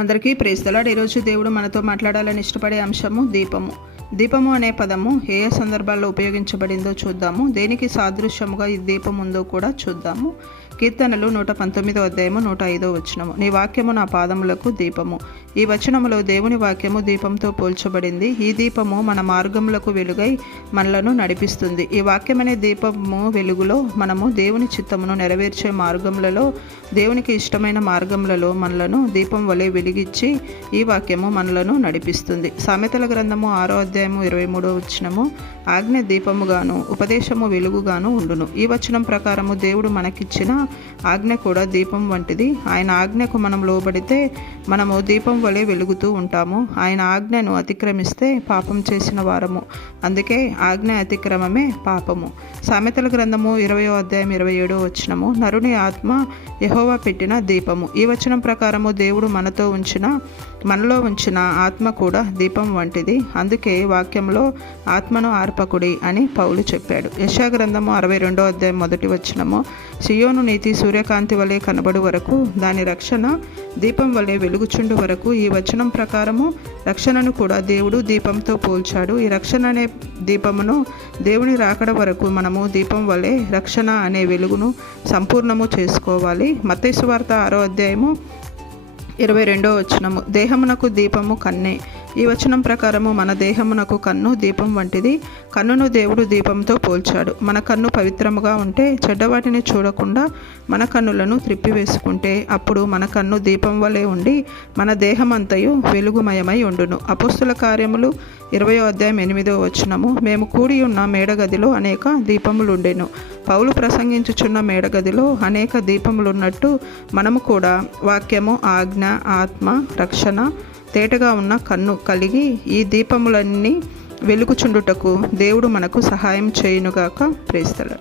అందరికీ ప్రేస్తలాడు ఈరోజు దేవుడు మనతో మాట్లాడాలని ఇష్టపడే అంశము దీపము. దీపము అనే పదము ఏ ఏ సందర్భాల్లో ఉపయోగించబడిందో చూద్దాము. దేనికి సాదృశ్యముగా ఈ దీపం ఉందో కూడా చూద్దాము. కీర్తనలు నూట పంతొమ్మిదో అధ్యాయము నూట ఐదో వచనము. నీ వాక్యము నా పాదములకు దీపము. ఈ వచనములో దేవుని వాక్యము దీపంతో పోల్చబడింది. ఈ దీపము మన మార్గములకు వెలుగై మనలను నడిపిస్తుంది. ఈ వాక్యమనే దీపము వెలుగులో మనము దేవుని చిత్తమును నెరవేర్చే మార్గములలో దేవునికి ఇష్టమైన మార్గములలో మనలను దీపం వలె వెలిగించి ఈ వాక్యము మనలను నడిపిస్తుంది. సామెతల గ్రంథము ఆరో అధ్యాయము ఇరవై మూడో వచనము ఆజ్ఞ దీపముగాను ఉపదేశము వెలుగుగాను ఉండును. ఈ వచనం ప్రకారము దేవుడు మనకిచ్చిన ఆజ్ఞ కూడా దీపం వంటిది. ఆయన ఆజ్ఞకు మనం లోబడితే మనము దీపం వలె వెలుగుతూ ఉంటాము. ఆయన ఆజ్ఞను అతిక్రమిస్తే పాపం చేసిన వారము. అందుకే ఆజ్ఞ అతిక్రమమే పాపము. సామెతల గ్రంథము ఇరవయో అధ్యాయం ఇరవై ఏడో వచనము. నరుని ఆత్మ యహోవా పెట్టిన దీపము. ఈ వచనం ప్రకారము దేవుడు మనతో ఉంచిన మనలో ఉంచిన ఆత్మ కూడా దీపం వంటిది. అందుకే వాక్యంలో ఆత్మను ఆర్పకుడి అని పౌలు చెప్పాడు. యశా గ్రంథము అరవై రెండో అధ్యాయం మొదటి వచనము. సియోను నీతి సూర్యకాంతి వలె కనబడు వరకు దాని రక్షణ దీపం వలె వెలుగుచుండు వరకు ఈ వచనం ప్రకారము రక్షణను కూడా దేవుడు దీపంతో పోల్చాడు. ఈ రక్షణ అనే దీపమును దేవుని రాకడ వరకు మనము దీపం వలె రక్షణ అనే వెలుగును సంపూర్ణము చేసుకోవాలి. మతేశ్వార్త వార్త ఆరో అధ్యాయము ఇరవై రెండో వచనము. దేహమునకు దీపము కన్నే. ఈ వచనం ప్రకారము మన దేహమునకు కన్ను దీపం వంటిది. కన్నును దేవుడు దీపంతో పోల్చాడు. మన కన్ను పవిత్రముగా ఉంటే చెడ్డవాటిని చూడకుండా మన కన్నులను త్రిప్పివేసుకుంటే అప్పుడు మన కన్ను దీపం వలె ఉండి మన దేహమంతయు వెలుగుమయమై ఉండును. అపుస్తుల కార్యములు ఇరవయో అధ్యాయం ఎనిమిదో వచనము. మేము కూడి ఉన్న మేడగదిలో అనేక దీపములుండెను. పౌలు ప్రసంగించుచున్న మేడగదిలో అనేక దీపములున్నట్టు మనము కూడా వాక్యము ఆజ్ఞ ఆత్మ రక్షణ తేటగా ఉన్న కన్ను కలిగి ఈ దీపములన్నీ వెలుగుచుండుటకు దేవుడు మనకు సహాయం చేయునుగాక ప్రేస్తలు